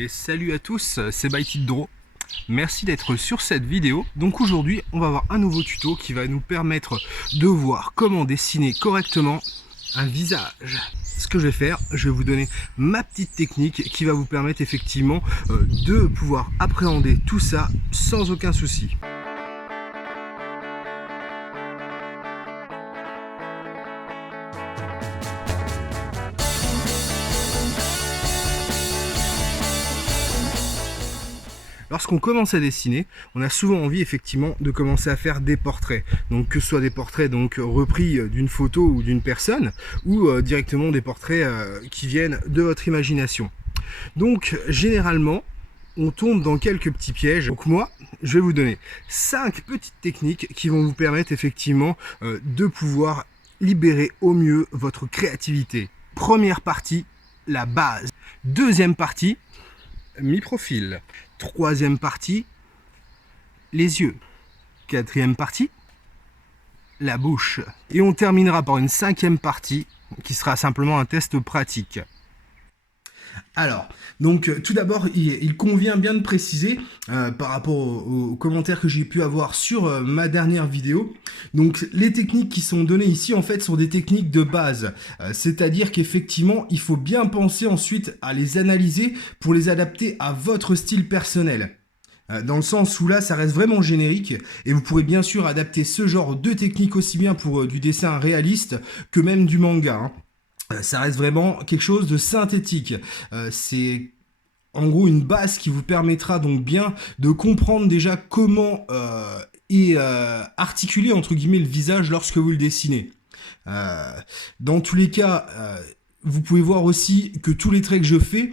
Et salut à tous, c'est ByTitDraw. Merci d'être sur cette vidéo. Donc aujourd'hui, on va voir un nouveau tuto qui va nous permettre de voir comment dessiner correctement un visage. Ce que je vais faire, je vais vous donner ma petite technique qui va vous permettre effectivement de pouvoir appréhender tout ça sans aucun souci. Lorsqu'on commence à dessiner, on a souvent envie effectivement de commencer à faire des portraits. Donc que ce soit des portraits donc repris d'une photo ou d'une personne, ou directement des portraits qui viennent de votre imagination. Donc généralement, on tombe dans quelques petits pièges. Donc moi, je vais vous donner 5 petites techniques qui vont vous permettre effectivement de pouvoir libérer au mieux votre créativité. Première partie, la base. Deuxième partie, mi-profil. Troisième partie, les yeux. Quatrième partie, la bouche. Et on terminera par une cinquième partie qui sera simplement un test pratique. Alors, donc tout d'abord, il convient bien de préciser par rapport aux commentaires que j'ai pu avoir sur ma dernière vidéo. Donc les techniques qui sont données ici en fait sont des techniques de base. C'est-à-dire qu'effectivement, il faut bien penser ensuite à les analyser pour les adapter à votre style personnel. Dans le sens où là, ça reste vraiment générique et vous pourrez bien sûr adapter ce genre de technique aussi bien pour du dessin réaliste que même du manga, hein. Ça reste vraiment quelque chose de synthétique. C'est en gros une base qui vous permettra donc bien de comprendre déjà comment articuler entre guillemets le visage lorsque vous le dessinez. Dans tous les cas, vous pouvez voir aussi que tous les traits que je fais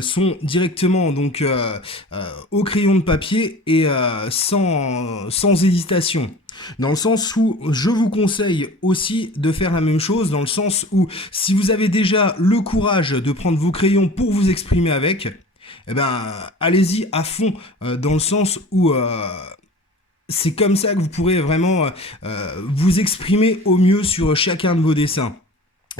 sont directement donc au crayon de papier et sans hésitation. Dans le sens où je vous conseille aussi de faire la même chose, dans le sens où si vous avez déjà le courage de prendre vos crayons pour vous exprimer avec, eh ben allez-y à fond, dans le sens où c'est comme ça que vous pourrez vraiment vous exprimer au mieux sur chacun de vos dessins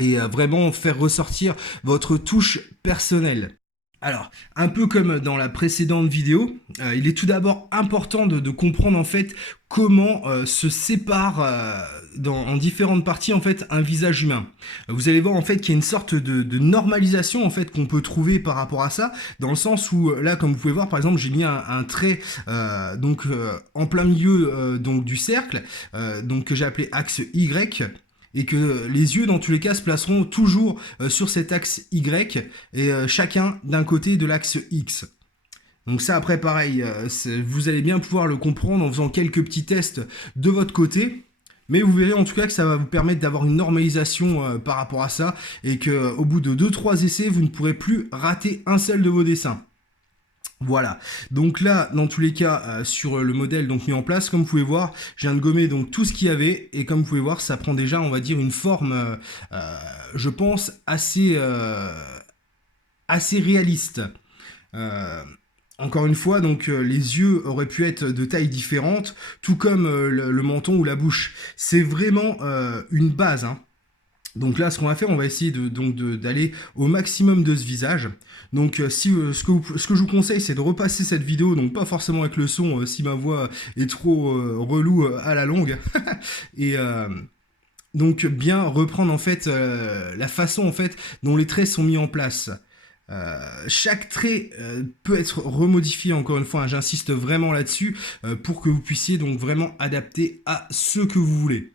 et vraiment faire ressortir votre touche personnelle. Alors, un peu comme dans la précédente vidéo, il est tout d'abord important de comprendre en fait comment se sépare en différentes parties en fait un visage humain. Vous allez voir en fait qu'il y a une sorte de normalisation en fait qu'on peut trouver par rapport à ça, dans le sens où là, comme vous pouvez voir, par exemple, j'ai mis un trait en plein milieu donc du cercle, donc que j'ai appelé axe Y. Et que les yeux, dans tous les cas, se placeront toujours sur cet axe Y et chacun d'un côté de l'axe X. Donc ça, après, pareil, vous allez bien pouvoir le comprendre en faisant quelques petits tests de votre côté. Mais vous verrez en tout cas que ça va vous permettre d'avoir une normalisation par rapport à ça et qu'au bout de 2-3 essais, vous ne pourrez plus rater un seul de vos dessins. Voilà, donc là, dans tous les cas, sur le modèle donc mis en place, comme vous pouvez voir, je viens de gommer donc tout ce qu'il y avait, et comme vous pouvez voir, ça prend déjà, on va dire, une forme, je pense, assez réaliste. Encore une fois, donc les yeux auraient pu être de tailles différentes, tout comme le menton ou la bouche. C'est vraiment une base, hein. Donc là, ce qu'on va faire, on va essayer d'aller au maximum de ce visage. Donc ce que je vous conseille, c'est de repasser cette vidéo, donc pas forcément avec le son, si ma voix est trop relou à la longue. Et donc bien reprendre en fait la façon en fait dont les traits sont mis en place. Chaque trait peut être remodifié, encore une fois, hein, j'insiste vraiment là-dessus, pour que vous puissiez donc vraiment adapter à ce que vous voulez.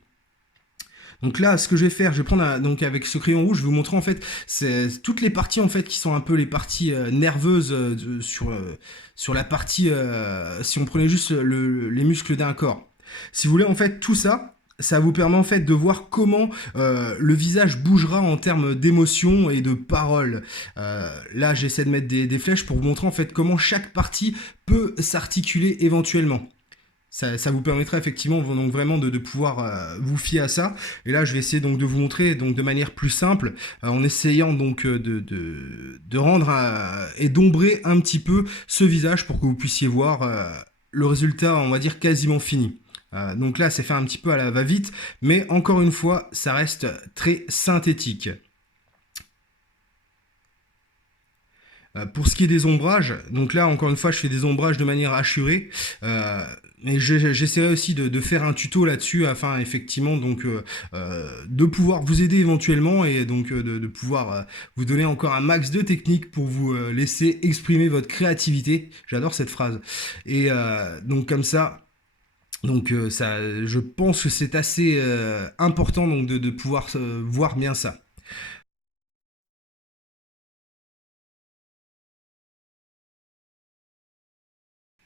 Donc là, ce que je vais faire, je vais prendre donc avec ce crayon rouge, je vais vous montrer en fait c'est toutes les parties en fait qui sont un peu les parties nerveuses sur la partie si on prenait juste les muscles d'un corps. Si vous voulez en fait tout ça, ça vous permet en fait de voir comment le visage bougera en termes d'émotion et de paroles. Là, j'essaie de mettre des flèches pour vous montrer en fait comment chaque partie peut s'articuler éventuellement. Ça vous permettra effectivement donc vraiment de pouvoir vous fier à ça. Et là, je vais essayer donc de vous montrer donc de manière plus simple, en essayant donc de rendre et d'ombrer un petit peu ce visage pour que vous puissiez voir le résultat, on va dire, quasiment fini. Donc là, c'est fait un petit peu à la va-vite, mais encore une fois, ça reste très synthétique. Pour ce qui est des ombrages, donc là encore une fois je fais des ombrages de manière hachurée. Et j'essaierai aussi de faire un tuto là-dessus afin effectivement donc de pouvoir vous aider éventuellement et donc de pouvoir vous donner encore un max de techniques pour vous laisser exprimer votre créativité. J'adore cette phrase. Et donc comme ça, donc ça, je pense que c'est assez important donc de pouvoir voir bien ça.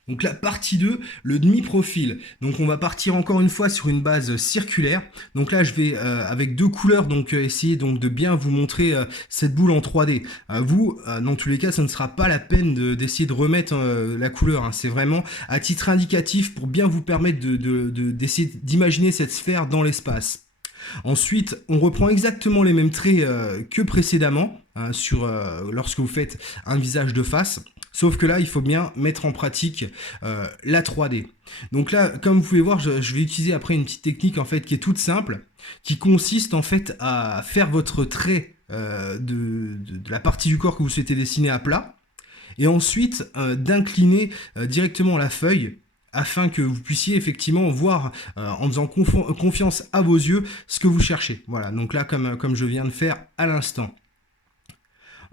Donc la partie 2, le demi-profil. Donc on va partir encore une fois sur une base circulaire. Donc là je vais avec deux couleurs donc essayer donc de bien vous montrer cette boule en 3D. Vous, dans tous les cas, ça ne sera pas la peine d'essayer de remettre la couleur. Hein. C'est vraiment à titre indicatif pour bien vous permettre d'essayer d'imaginer cette sphère dans l'espace. Ensuite, on reprend exactement les mêmes traits que précédemment hein, lorsque vous faites un visage de face. Sauf que là, il faut bien mettre en pratique la 3D. Donc là, comme vous pouvez voir, je vais utiliser après une petite technique en fait qui est toute simple, qui consiste en fait à faire votre trait de la partie du corps que vous souhaitez dessiner à plat, et ensuite d'incliner directement la feuille afin que vous puissiez effectivement voir en faisant confiance à vos yeux ce que vous cherchez. Voilà, donc là comme je viens de faire à l'instant.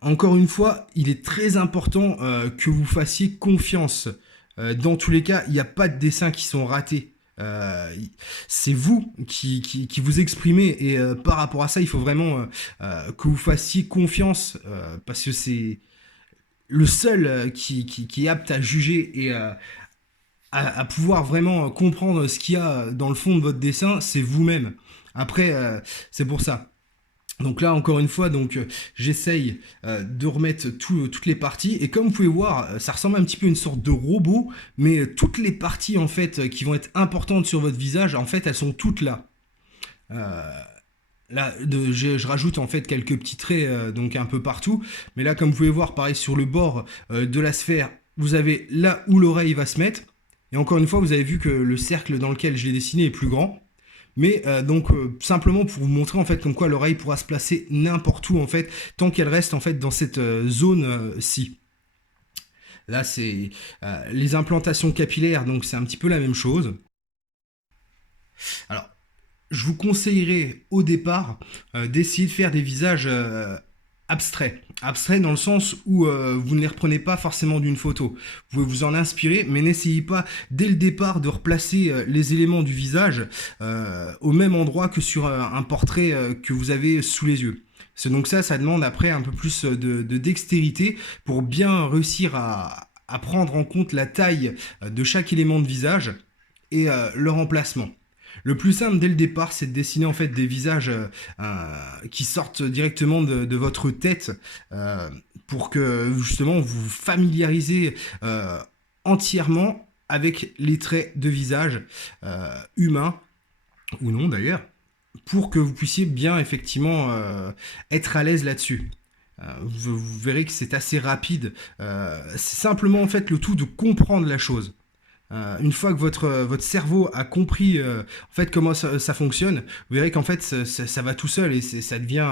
Encore une fois, il est très important que vous fassiez confiance. Dans tous les cas, il n'y a pas de dessins qui sont ratés. C'est vous qui vous exprimez et par rapport à ça, il faut vraiment que vous fassiez confiance parce que c'est le seul qui est apte à juger et à pouvoir vraiment comprendre ce qu'il y a dans le fond de votre dessin, c'est vous-même. Après, c'est pour ça. Donc là, encore une fois, donc j'essaye de remettre toutes les parties. Et comme vous pouvez voir, ça ressemble un petit peu à une sorte de robot. Mais toutes les parties, en fait, qui vont être importantes sur votre visage, en fait, elles sont toutes là. Là, je rajoute en fait quelques petits traits donc un peu partout. Mais là, comme vous pouvez voir, pareil, sur le bord de la sphère, vous avez là où l'oreille va se mettre. Et encore une fois, vous avez vu que le cercle dans lequel je l'ai dessiné est plus grand. Mais donc simplement pour vous montrer en fait comme quoi l'oreille pourra se placer n'importe où en fait tant qu'elle reste en fait dans cette zone-ci. Là c'est les implantations capillaires, donc c'est un petit peu la même chose. Alors je vous conseillerais au départ d'essayer de faire des visages abstraits. Abstraits dans le sens où vous ne les reprenez pas forcément d'une photo. Vous pouvez vous en inspirer, mais n'essayez pas dès le départ de replacer les éléments du visage au même endroit que sur un portrait que vous avez sous les yeux. C'est donc ça demande après un peu plus de dextérité pour bien réussir à prendre en compte la taille de chaque élément de visage et leur emplacement. Le plus simple dès le départ, c'est de dessiner en fait des visages qui sortent directement de votre tête pour que justement vous vous familiarisez entièrement avec les traits de visage humains ou non d'ailleurs, pour que vous puissiez bien effectivement être à l'aise là-dessus. Vous verrez que c'est assez rapide. C'est simplement en fait le tout de comprendre la chose. Une fois que votre cerveau a compris en fait comment ça fonctionne, vous verrez qu'en fait ça va tout seul et ça devient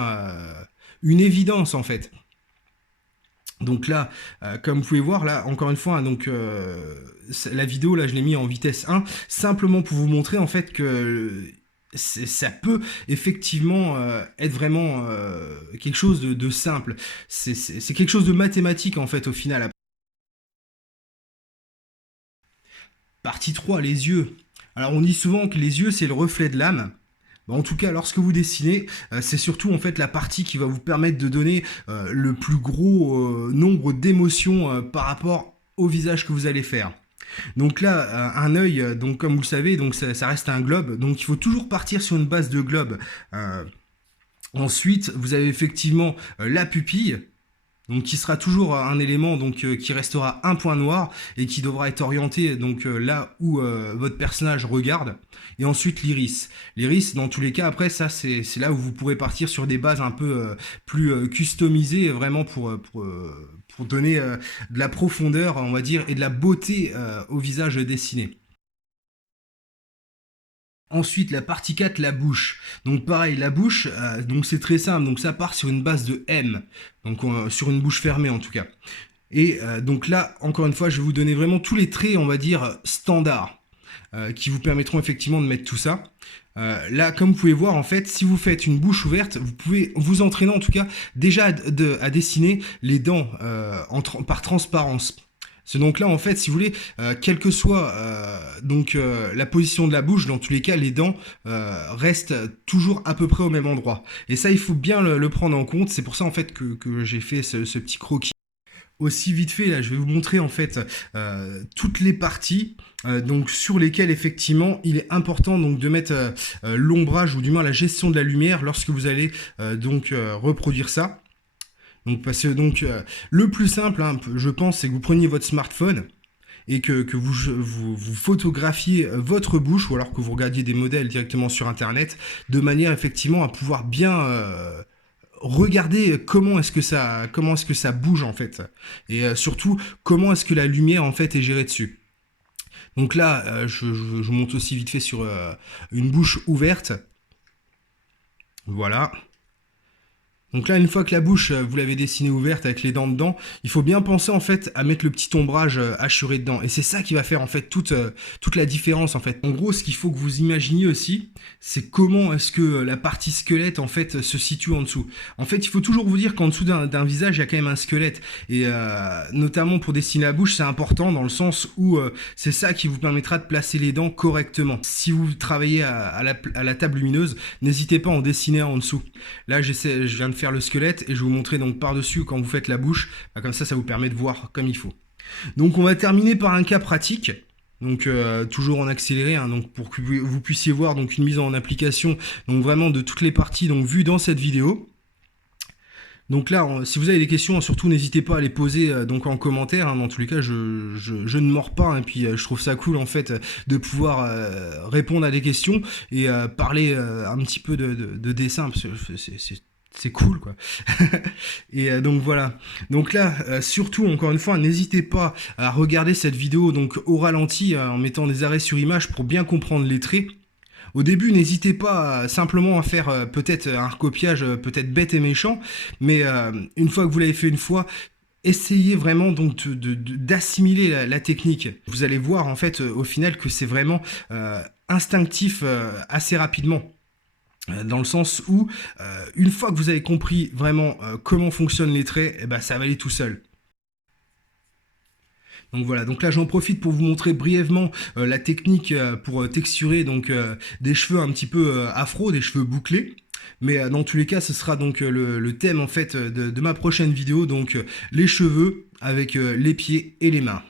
une évidence en fait. Donc là, comme vous pouvez voir là, encore une fois, hein, donc la vidéo là je l'ai mis en vitesse 1, simplement pour vous montrer en fait que ça peut effectivement être vraiment quelque chose de simple. C'est quelque chose de mathématique en fait au final. Partie 3, les yeux. Alors on dit souvent que les yeux c'est le reflet de l'âme. Bah, en tout cas, lorsque vous dessinez, c'est surtout en fait la partie qui va vous permettre de donner le plus gros nombre d'émotions par rapport au visage que vous allez faire. Donc là, un œil, donc comme vous le savez, donc ça reste un globe. Donc il faut toujours partir sur une base de globe. Ensuite, vous avez effectivement la pupille. Donc qui sera toujours un élément donc qui restera un point noir et qui devra être orienté donc là où votre personnage regarde. Et ensuite l'iris. L'iris dans tous les cas après ça c'est là où vous pourrez partir sur des bases un peu plus customisées vraiment pour donner de la profondeur on va dire et de la beauté au visage dessiné. Ensuite, la partie 4, la bouche. Donc pareil, la bouche, donc c'est très simple. Donc ça part sur une base de M, donc sur une bouche fermée en tout cas. Et donc là, encore une fois, je vais vous donner vraiment tous les traits, on va dire, standards, qui vous permettront effectivement de mettre tout ça. Là, comme vous pouvez voir, en fait, si vous faites une bouche ouverte, vous pouvez vous entraîner en tout cas déjà à dessiner les dents par transparence. Donc là, en fait, si vous voulez, quelle que soit la position de la bouche, dans tous les cas, les dents restent toujours à peu près au même endroit. Et ça, il faut bien le prendre en compte. C'est pour ça, en fait, que j'ai fait ce petit croquis. Aussi vite fait, là, je vais vous montrer en fait toutes les parties donc sur lesquelles effectivement il est important donc de mettre l'ombrage ou du moins la gestion de la lumière lorsque vous allez reproduire ça. Donc parce que le plus simple, hein, je pense, c'est que vous preniez votre smartphone et que vous photographiez votre bouche ou alors que vous regardiez des modèles directement sur internet de manière effectivement à pouvoir bien regardez comment est-ce que ça bouge en fait, et surtout comment est-ce que la lumière en fait est gérée dessus. Donc là, je monte aussi vite fait sur une bouche ouverte. Voilà. Donc là, une fois que la bouche, vous l'avez dessinée ouverte avec les dents dedans, il faut bien penser en fait à mettre le petit ombrage hachuré dedans. Et c'est ça qui va faire en fait toute la différence en fait. En gros, ce qu'il faut que vous imaginiez aussi, c'est comment est-ce que la partie squelette en fait se situe en dessous. En fait, il faut toujours vous dire qu'en dessous d'un visage, il y a quand même un squelette. Et notamment pour dessiner la bouche, c'est important dans le sens où c'est ça qui vous permettra de placer les dents correctement. Si vous travaillez à la table lumineuse, n'hésitez pas à en dessiner un en dessous. Là, je viens de faire le squelette et je vais vous montrer donc par-dessus quand vous faites la bouche, comme ça vous permet de voir comme il faut. Donc on va terminer par un cas pratique, donc toujours en accéléré, hein, donc pour que vous puissiez voir donc une mise en application donc vraiment de toutes les parties donc vues dans cette vidéo. Donc là, si vous avez des questions, surtout n'hésitez pas à les poser donc en commentaire. Hein. Dans tous les cas, je ne mords pas. Et puis je trouve ça cool en fait de pouvoir répondre à des questions et parler un petit peu de dessin parce que c'est cool quoi. Et donc voilà. Donc là, surtout encore une fois, n'hésitez pas à regarder cette vidéo donc au ralenti en mettant des arrêts sur image pour bien comprendre les traits. Au début, n'hésitez pas simplement à faire peut-être un recopiage peut-être bête et méchant, mais une fois que vous l'avez fait une fois, essayez vraiment donc d'assimiler la technique. Vous allez voir en fait au final que c'est vraiment instinctif assez rapidement. Dans le sens où, une fois que vous avez compris vraiment comment fonctionnent les traits, eh ben, ça va aller tout seul. Donc voilà, donc là j'en profite pour vous montrer brièvement la technique pour texturer donc des cheveux un petit peu afro, des cheveux bouclés. Mais dans tous les cas, ce sera donc le thème en fait de ma prochaine vidéo, donc les cheveux avec les pieds et les mains.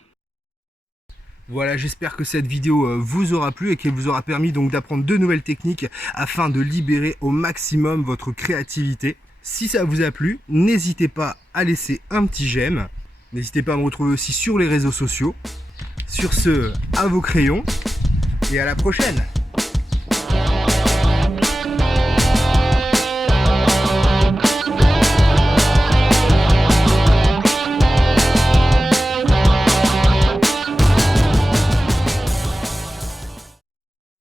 Voilà, j'espère que cette vidéo vous aura plu et qu'elle vous aura permis donc d'apprendre de nouvelles techniques afin de libérer au maximum votre créativité. Si ça vous a plu, n'hésitez pas à laisser un petit j'aime. N'hésitez pas à me retrouver aussi sur les réseaux sociaux. Sur ce, à vos crayons et à la prochaine!